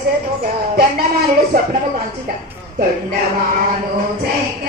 మంగళ స్వప్నము కాంచుట తొండమాను చక్రవర్తి